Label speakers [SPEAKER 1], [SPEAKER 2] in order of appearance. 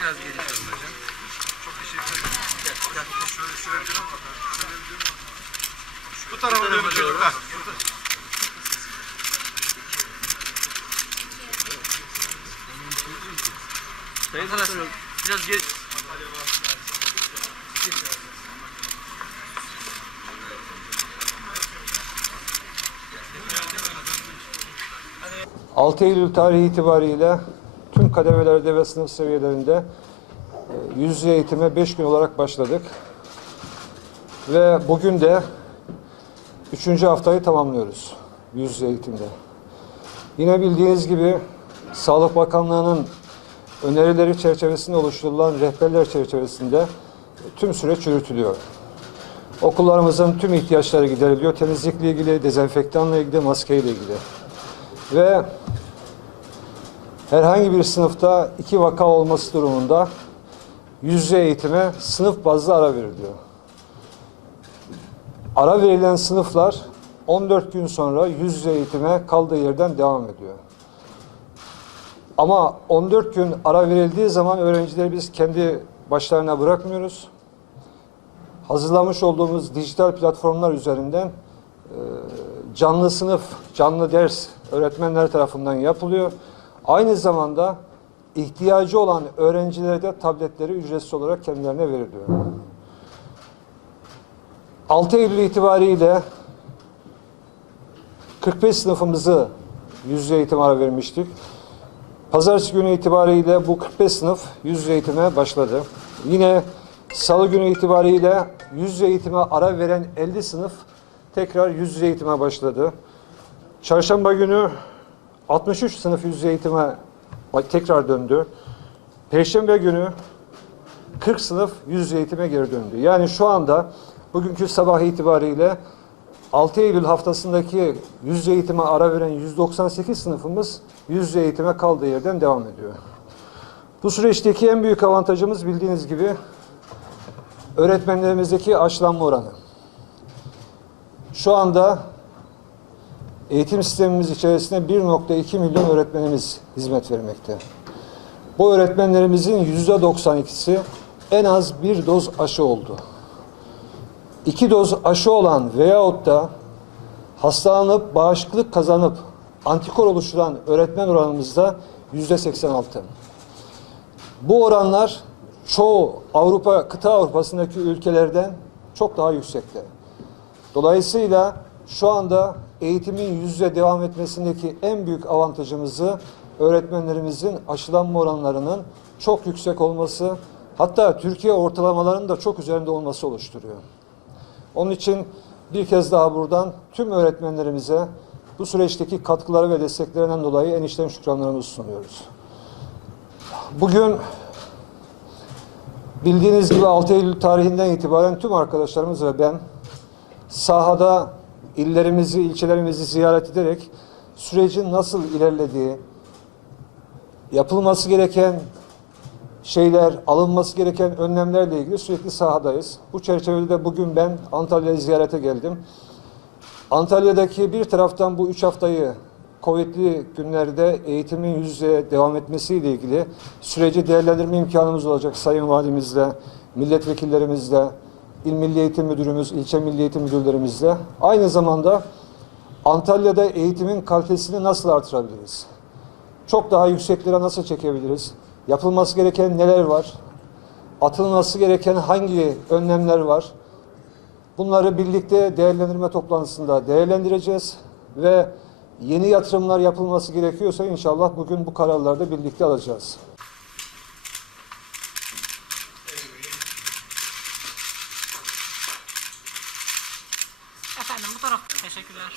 [SPEAKER 1] Biraz geri kalın hocam.
[SPEAKER 2] Çok teşekkür ederim. Gel, gel. Şöyle, şöyle bir bakalım. Şöyle bir dön bakalım. Bu tarafa dönün çocuk. Ha, burada.
[SPEAKER 1] Biraz, biraz geri...
[SPEAKER 3] ...6 Eylül tarihi itibariyle tüm kademelerde ve sınıf seviyelerinde e, yüz yüze eğitime 5 gün olarak başladık. Ve bugün de 3. haftayı tamamlıyoruz yüz yüze eğitimde. Yine bildiğiniz gibi Sağlık Bakanlığı'nın önerileri çerçevesinde oluşturulan rehberler çerçevesinde tüm süreç yürütülüyor. Okullarımızın tüm ihtiyaçları gideriliyor. Temizlikle ilgili, dezenfektanla ilgili, maskeyle ilgili. Ve herhangi bir sınıfta iki vaka olması durumunda yüz yüze eğitime sınıf bazlı ara veriliyor. Ara verilen sınıflar 14 gün sonra yüz yüze eğitime kaldığı yerden devam ediyor. Ama 14 gün ara verildiği zaman öğrencileri biz kendi başlarına bırakmıyoruz. Hazırlamış olduğumuz dijital platformlar üzerinden e, canlı sınıf, canlı ders öğretmenler tarafından yapılıyor. Aynı zamanda ihtiyacı olan öğrencilere de tabletleri ücretsiz olarak kendilerine veriliyor. 6 Eylül itibariyle 45 sınıfımızı yüz yüze eğitim ara vermiştik. Pazartesi günü itibariyle bu 45 sınıf yüz yüze eğitime başladı. Yine salı günü itibariyle yüz yüze eğitime ara veren 50 sınıf tekrar yüz yüze eğitime başladı. Çarşamba günü 63 sınıf yüz eğitime tekrar döndü. Perşembe günü 40 sınıf yüz eğitime geri döndü. Yani şu anda bugünkü sabah itibariyle 6 Eylül haftasındaki yüz eğitime ara veren 198 sınıfımız yüz eğitime kaldığı yerden devam ediyor. Bu süreçteki en büyük avantajımız bildiğiniz gibi öğretmenlerimizdeki aşılanma oranı. Şu anda eğitim sistemimiz içerisinde 1.2 milyon öğretmenimiz hizmet vermekte. Bu öğretmenlerimizin %92'si en az bir doz aşı oldu. İki doz aşı olan veyahut da hastalanıp bağışıklık kazanıp antikor oluşturan öğretmen oranımız da yüzde 86. Bu oranlar çoğu Avrupa, kıta Avrupa'sındaki ülkelerden çok daha yüksekte. Dolayısıyla şu anda eğitimin yüz yüze devam etmesindeki en büyük avantajımızı öğretmenlerimizin aşılanma oranlarının çok yüksek olması, hatta Türkiye ortalamalarının da çok üzerinde olması oluşturuyor. Onun için bir kez daha buradan tüm öğretmenlerimize bu süreçteki katkıları ve desteklerinden dolayı en içten şükranlarımızı sunuyoruz. Bugün bildiğiniz gibi 6 Eylül tarihinden itibaren tüm arkadaşlarımız ve ben sahada illerimizi, ilçelerimizi ziyaret ederek sürecin nasıl ilerlediği, yapılması gereken şeyler, alınması gereken önlemlerle ilgili sürekli sahadayız. Bu çerçevede de bugün ben Antalya'ya ziyarete geldim. Antalya'daki bir taraftan bu üç haftayı Covid'li günlerde eğitimin yüz yüze devam etmesiyle ilgili süreci değerlendirme imkanımız olacak Sayın Valimizle, milletvekillerimizle, İl Milli Eğitim Müdürümüz, ilçe Milli Eğitim Müdürlerimizle. Aynı zamanda Antalya'da eğitimin kalitesini nasıl artırabiliriz? Çok daha yükseklere nasıl çekebiliriz? Yapılması gereken neler var? Atılması gereken hangi önlemler var? Bunları birlikte değerlendirme toplantısında değerlendireceğiz ve yeni yatırımlar yapılması gerekiyorsa inşallah bugün bu kararları da birlikte alacağız.
[SPEAKER 4] Efendim bu taraf. Teşekkürler.